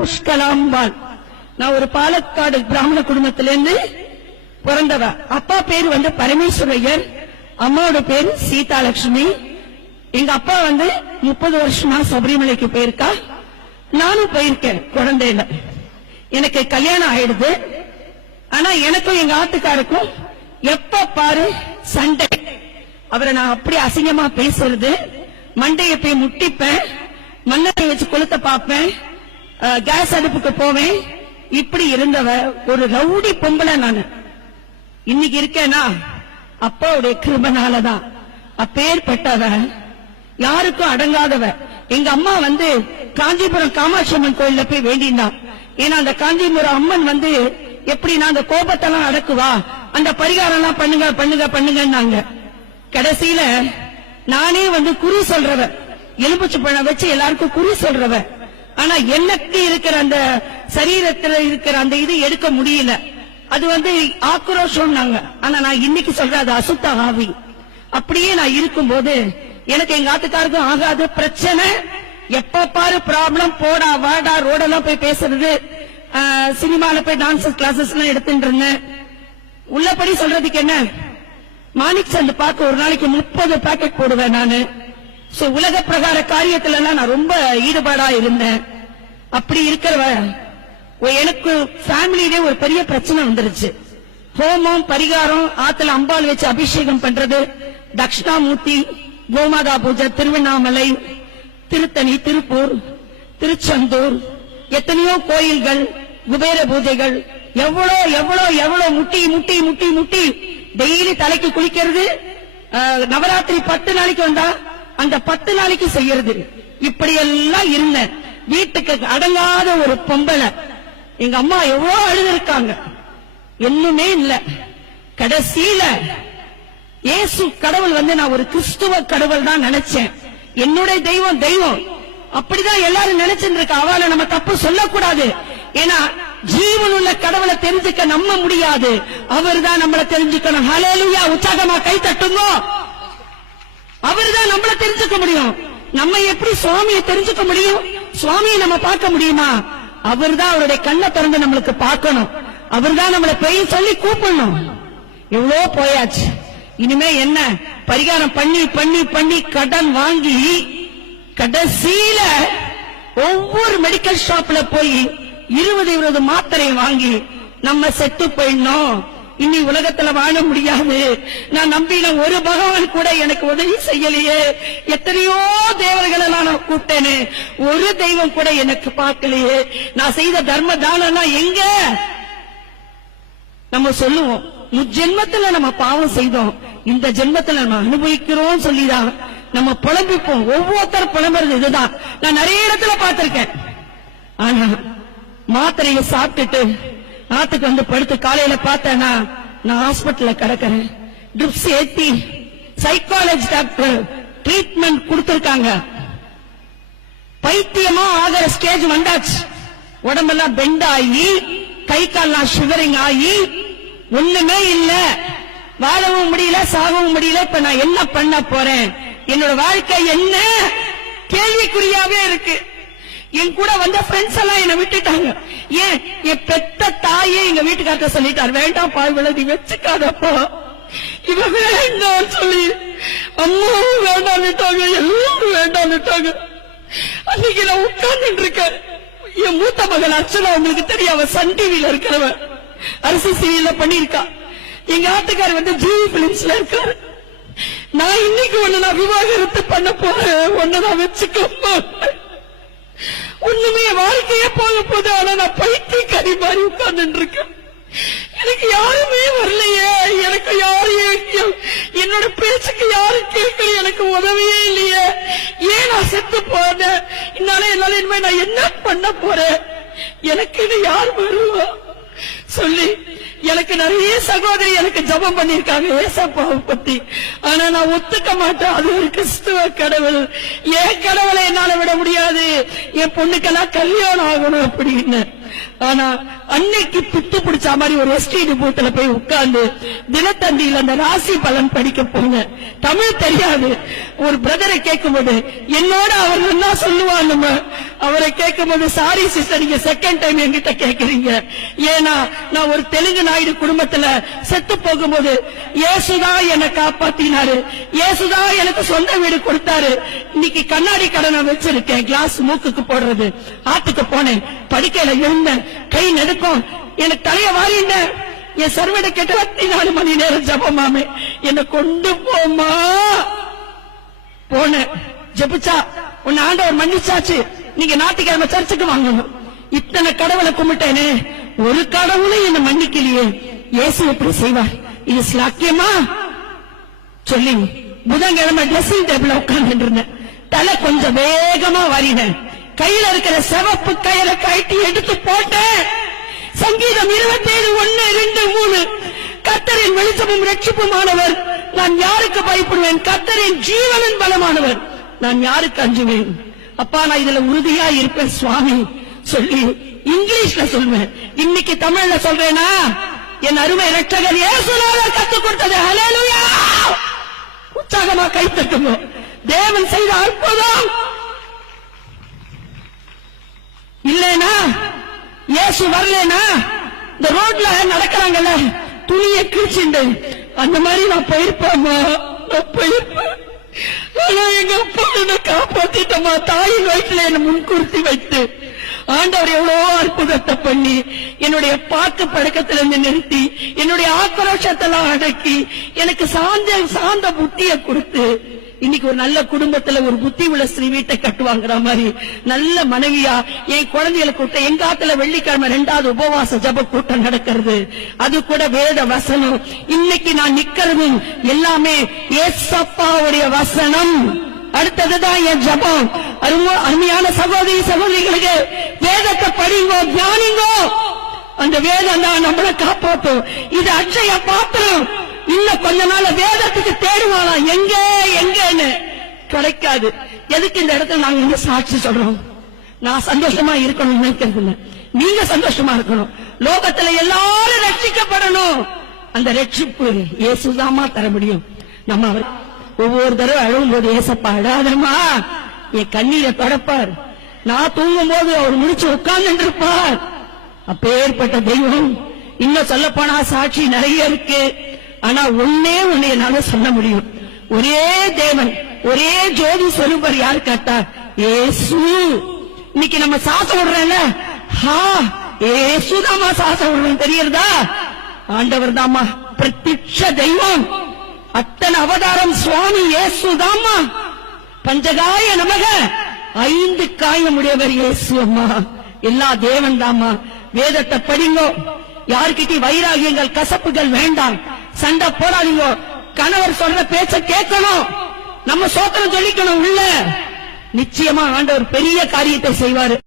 புஷ்கலாம்பாள். நான் ஒரு பாலக்காடு பிராமண குடும்பத்திலிருந்து பிறந்தவ. அப்பா பேர் பரமேஸ்வரையர், அம்மாவோட பேர் சீதாலட்சுமி. எங்க அப்பா 30 வருஷமா சபரிமலைக்கு போயிருக்கா. நானும் போயிருக்கேன் குழந்தையில. எனக்கு கல்யாணம் ஆயிடுது. ஆனா எனக்கும் எங்க ஆத்துக்காருக்கும் எப்ப பாரு சண்டை. அவரை நான் அப்படி அசிங்கமா பேசுறது, மண்டையை போய் முட்டிப்பேன், மண்ணை வச்சு கொளுத்த பாப்பேன், கேஸ் அடுப்புக்கு போவேன். இப்படி இருந்தவ ஒரு ரவுடி பொம்பளை. நானு இன்னைக்கு இருக்கேனா அப்பாவுடைய கிருபனாலதான். அப்பேற்பட்டவ, யாருக்கும் அடங்காதவ. எங்க அம்மா காஞ்சிபுரம் காமாட்சி அம்மன் கோயில்ல போய் வேண்டினான். ஏன்னா அந்த காஞ்சிபுரம் அம்மன் எப்படின்னா அந்த கோபத்தெல்லாம் அடக்குவா, அந்த பரிகாரம் எல்லாம் பண்ணுங்க பண்ணுங்க பண்ணுங்கன்னாங்க. கடைசியில நானே குறி சொல்றவ, எலும்புச்சு பழம் வச்சு எல்லாருக்கும் குறி சொல்றவ. ஆனா எனக்கு இருக்கிற அந்த சரீரத்துல இருக்கிற அந்த இது எடுக்க முடியல. அது ஆக்ரோஷம். ஆனா நான் இன்னைக்கு சொல்றேன், அது அசுத்த ஆவி. அப்படியே நான் இருக்கும்போது எனக்கு எங்க ஆத்துக்காருக்கும் ஆகாத பிரச்சனை. எப்ப பாரு ப்ராப்ளம், போடா வாடா ரோடெல்லாம் போய் பேசுறது, சினிமால போய் டான்ஸ் கிளாஸஸ் எல்லாம் எடுத்துட்டு இருந்தேன். உள்ளபடி சொல்றதுக்கு என்ன, மாணிக் சந்து பார்க்க ஒரு நாளைக்கு 30 பாக்கெட் போடுவேன் நானு. உலக பிரகார காரியத்துல எல்லாம் நான் ரொம்ப ஈடுபாடா இருந்தேன். அப்படி இருக்கிறவ எனக்கு ஃபேமிலியிலே ஒரு பெரிய பிரச்சனை வந்துருச்சு. ஹோமம் பரிகாரம், ஆத்துல அம்பாள் வச்சு அபிஷேகம் பண்றது, தட்சிணாமூர்த்தி, கோமாதா பூஜை, திருவண்ணாமலை, திருத்தணி, திருப்பூர், திருச்செந்தூர், எத்தனையோ கோயில்கள், குபேர பூஜைகள், எவ்வளோ எவ்வளோ எவ்வளோ முட்டி முட்டி முட்டி முட்டி டெய்லி தலைக்கு குளிக்கிறது. நவராத்திரி 10 நாளைக்கு வந்தா அந்த 10 நாளைக்கு செய்யறது. இப்படி எல்லாம் இருந்த வீட்டுக்கு அடங்காத ஒரு பொம்பளை. எங்க அம்மா எவ்வளவு அழுதுருக்காங்க, என்னுமே இல்ல. கடைசியில இயேசு கடவுள் நான் ஒரு கிறிஸ்துவ கடவுள் தான் நினைச்சேன். என்னுடைய தெய்வம் தெய்வம் அப்படிதான் எல்லாரும் நினைச்சிருக்க. அவளை நம்ம தப்பு சொல்லக்கூடாது. ஏன்னா ஜீவனுள்ள கடவுளை தெரிஞ்சுக்க நம்ம முடியாது, அவர் தான் நம்மளை தெரிஞ்சுக்கணும். ஹல்லேலூயா, உற்சாகமா கை தட்டுங்க. அவர் தான் நம்மளை தெரிஞ்சுக்க முடியும். நம்ம எப்படி சுவாமியை தெரிஞ்சுக்க முடியும்? சுவாமியை நம்ம பார்க்க முடியுமா? அவர் தான் அவருடைய கண்ணை திறந்து நம்மளுக்கு பார்க்கணும். அவர் தான் நம்மளை பெய் சொல்லி கூப்பிடணும். எவ்வளோ போயாச்சு. இனிமே என்ன, பரிகாரம் பண்ணி பண்ணி பண்ணி கடன் வாங்கி கடைசியில ஒவ்வொரு மெடிக்கல் ஷாப்ல போய் 20 மாத்திரை வாங்கி நம்ம செத்து போயிடணும், இனி உலகத்துல வாழ முடியாது, நான் நம்பின ஒரு பகவான் கூட எனக்கு உதவி செய்யலையே, எத்தனையோ தேவர்களை நான் கூப்பிட்டேனே, ஒரு தெய்வம் கூட எனக்கு பார்க்கலையே, நான் செய்த தர்ம தானம் எங்க? நம்ம சொல்லுவோம், முஜென்மத்துல நம்ம பாவம் செய்தோம், இந்த ஜென்மத்துல நம்ம அனுபவிக்கிறோம் சொல்லிதான் நம்ம புலம்பிப்போம். ஒவ்வொருத்தர் புலம்புறது இதுதான். நான் நிறைய இடத்துல பார்த்திருக்கேன். ஆனா மாத்திரையை சாப்பிட்டுட்டு ஆத்துக்கு படுத்து காலையில பார்த்தேன்னா நான் ஹாஸ்பிட்டல்ல கிடக்கிறேன். ட்ரிப்ஸ் ஏத்தி சைக்காலஜி டாக்டர் ட்ரீட்மெண்ட் கொடுத்திருக்காங்க. பைத்தியமா ஆகிற ஸ்டேஜ் வந்தாச்சு. உடம்பெல்லாம் பெண்ட் ஆகி, கை கால்லாம் ஷிவரிங் ஆகி, ஒண்ணுமே இல்ல, வாழவும் முடியல, சாகவும் முடியல. இப்ப நான் என்ன பண்ண போறேன்? என்னோட வாழ்க்கை என்ன கேள்விக்குறியாவே இருக்கு. என் கூட வந்த ஃப்ரெண்ட்ஸ் எல்லாம் என்ன விட்டுட்டாங்க. ஏன், என் பெத்த தாயே எங்க வீட்டுக்கார்ட்ட சொல்லிட்டார், வேண்டாம் பாய்வள நீ வச்சுக்காதப்பா, இவ வேண்டாம் சொல்லி அம்மாவும் வேண்டான்னுட்டாங்க, எல்லாரும் வேண்டான்னுட்டாங்க. அன்னைக்கு நான் உட்கார்ந்து இருக்கேன். என் மூத்த மகள் அர்ச்சனா, உங்களுக்கு தெரியும், அவ சன் டிவில இருக்கிறவ, அரசு சீரியல்ல பண்ணிருக்கா. எங்க ஆட்டுக்காரர் ஜிவி பிலிம்ஸ்ல இருக்காரு. நான் இன்னைக்கு நான் விவாகரத்து பண்ண போறேன், ஒன்னதான் வச்சுக்கோ, ஒண்ணுமே வாழ்க்கையே போக போது. ஆனா நான் பைத்தியக்காரி மாதிரி உட்கார்ந்து இருக்கேன். எனக்கு யாருமே வரலையே, எனக்கு யாரையும் என்னோட பேச்சுக்கு யாரும் கேட்கல, எனக்கு உதவியே இல்லையே, ஏன் நான் செத்து போனேன்? என்னால இனிமே நான் என்ன பண்ண போறேன்? எனக்கு யார் வருவா சொல்லி எனக்கு நிறைய சகோதரி எனக்கு ஜபம் பண்ணிருக்காங்க ஏசப்பாவை பத்தி. ஆனா நான் ஒத்துக்க மாட்டேன், அது ஒரு கிறிஸ்துவ கடவுள், என் கடவுளை என்னால விட முடியாது, என் பொண்ணுக்கெல்லாம் கல்யாணம் ஆகணும் அப்படின்னு. ஆனா அன்னைக்கு பித்து பிடிச்ச மாதிரி ஒரு எஸ்டிடி பூத்துல போய் உட்கார்ந்து தினத்தந்தியில் அந்த ராசி பலன் படிக்க போங்க. தமிழ் தெரியாது. ஒரு பிரதரை கேட்கும்போது என்னோட அவர் என்ன சொல்லுவாங்க, அவரை கேட்கும்போது சாரி சிஸ்டர், நீங்க செகண்ட் டைம் என்கிட்ட கேட்கறீங்க. ஏன்னா நான் ஒரு தெலுங்கு நாயுடு குடும்பத்துல செத்து போகும்போது இயேசுதான் என்னை காப்பாத்தினாரு, இயேசுதான் எனக்கு சொந்த வீடு கொடுத்தாரு. இன்னைக்கு கண்ணாடி கடனை வச்சிருக்கேன், கிளாஸ் மூக்குக்கு போடுறது. ஆத்துக்கு போனேன், படுக்கையில இருந்தேன், கை நடுக்கும், எனக்கு தலைய வாரிண்ட என் சர்வட கேட்டு 24 மணி நேரம் ஜபமாமே என்னை கொண்டு போமா. போன ஜபிச்சா உன்னை ஆண்டவர் மன்னிச்சாச்சு, நீங்க ஞாயிற்றுக்கிழமை சர்ச்சுக்கு வாங்கணும். இத்தனை கடவுளை கும்பிட்டேனே, ஒரு கடவுளும் என்ன மன்னிக்கலையே, இயேசு எப்படி செய்வார், இது சாக்கியமா சொல்லி புதன்கிழமை ட்ரெஸ்ஸிங் டேபிள் உட்கார்ந்து இருந்தேன். தலை கொஞ்சம் வேகமா வாரினேன், கையில இருக்கிற சிவப்பு கயிறை கட்டி எடுத்து போட்டேன். சங்கீதம் 27:1-2-3 கர்த்தரின் வெளிச்சமும் ரட்சிப்புமானவர், நான் யாருக்கு பயப்படுவேன், கர்த்தரின் ஜீவனின் பலமானவர், நான் யாருக்கு அஞ்சுவேன். அப்பா நான் இதுல உறுதியா இருப்பேன் சுவாமி சொல்லி இங்கிலீஷ்ல சொல்வேன். இன்னைக்கு தமிழ்ல சொல்றேனா, என் அருமை இரட்சகர் இயேசுநாதர் கத்துக் கொடுத்தது. ஹல்லேலூயா! உற்சாகமா கை தட்டுங்க. தேவன் செய்த அற்புதம் இல்லைனா, இயேசு வரலனா, இந்த ரோட்ல நடக்கிறாங்கல்ல துணியை கிழிச்சுண்டு அந்த மாதிரி நான் போயிருப்பேம்மா, நான் போயிருப்பேன். ஆனா எங்க அப்பா என்ன காப்பாத்திட்டமா, தாயின் வயிற்றுல என்ன முன்குறுத்தி வைத்து ஆண்டவர் எவ்வளவோ அற்புதத்தை பண்ணி என்னுடைய பாக்கு பழக்கத்திலிருந்து நிறுத்தி என்னுடைய ஆக்ரோஷத்தெல்லாம் அடக்கி எனக்கு சாந்த புத்தியை கொடுத்து இன்னைக்கு ஒரு நல்ல குடும்பத்துல ஒரு புத்தி உள்ள ஸ்ரீ வீட்டை கட்டுவாங்கிற மாதிரி நல்ல மனைவியா என் குழந்தைகளை கூட்டம். எங்க ஆத்துல வெள்ளிக்கிழமை 2வது உபவாச ஜப கூட்டம் நடக்கிறது, அது கூட வேத வசனம். இன்னைக்கு நான் நிக்கிறதும் எல்லாமே ஏசப்பாவுடைய வசனம். அடுத்ததுதான் என் ஜபம். அருமையான சகோதரி சகோதரிகளுக்கு வேதத்தை படிங்கோ, தியானிங்கோ. அந்த வேதம் தான் நம்மளை காப்பாற்றும். இது அட்சய பாத்திரம். இன்னும் கொஞ்ச நாள் வேதத்துக்கு தேடுவானா, எங்க எங்கன்னு கிடைக்காது. எதுக்கு இந்த இடத்துல நாங்க இங்க சாட்சி சொல்றோம்? நான் சந்தோஷமா இருக்கணும் நினைக்கிறது இல்ல, நீங்க சந்தோஷமா இருக்கணும். லோகத்துல எல்லாரும் ரட்சிக்கப்படணும். அந்த ரட்சிப்பு இயேசுதாமா தர முடியும். நம்ம அவர் ஒவ்வொரு தடவை அழுவும் போது ஏசப்பா அழாதமா என் கண்ணீரை தொடப்பார். நான் தூங்கும் போது அவர் முடிச்சு உட்கார்ந்து இருப்பார். அப்பேற்பட்ட தெய்வம். இன்னும் சொல்ல போனா சாட்சி நிறைய இருக்கு. ஆனா ஒன்னே என்னால சொல்ல முடியும், ஒரே தேவன், ஒரே ஜோதி சொரூபர் யாரு கேட்டா ஏசு. இன்னைக்கு நம்ம சாசம் விடுறேன்ல, ஏசுதாமா சாசம் விடுறோம் தெரியுறதா? ஆண்டவர் தாமா பிரத்யட்ச தெய்வம். அத்தனை அவதாரம் சுவாமி ஏசுதாமா. பஞ்சகாய நமக 5 காயம் உடையவர் இயேசு அம்மா. எல்லா தேவன் தாமா. வேதத்தை படிங்கோ. யாருக்கிட்ட வைராகியங்கள் கசப்புகள் வேண்டாம். சண்டை போடாதீங்க. கணவர் சொல்ற பேச்ச கேட்கணும். நம்ம சோத்திரம் சொல்லிக்கணும் உள்ள. நிச்சயமா ஆண்டவர் பெரிய காரியத்தை செய்வாரு.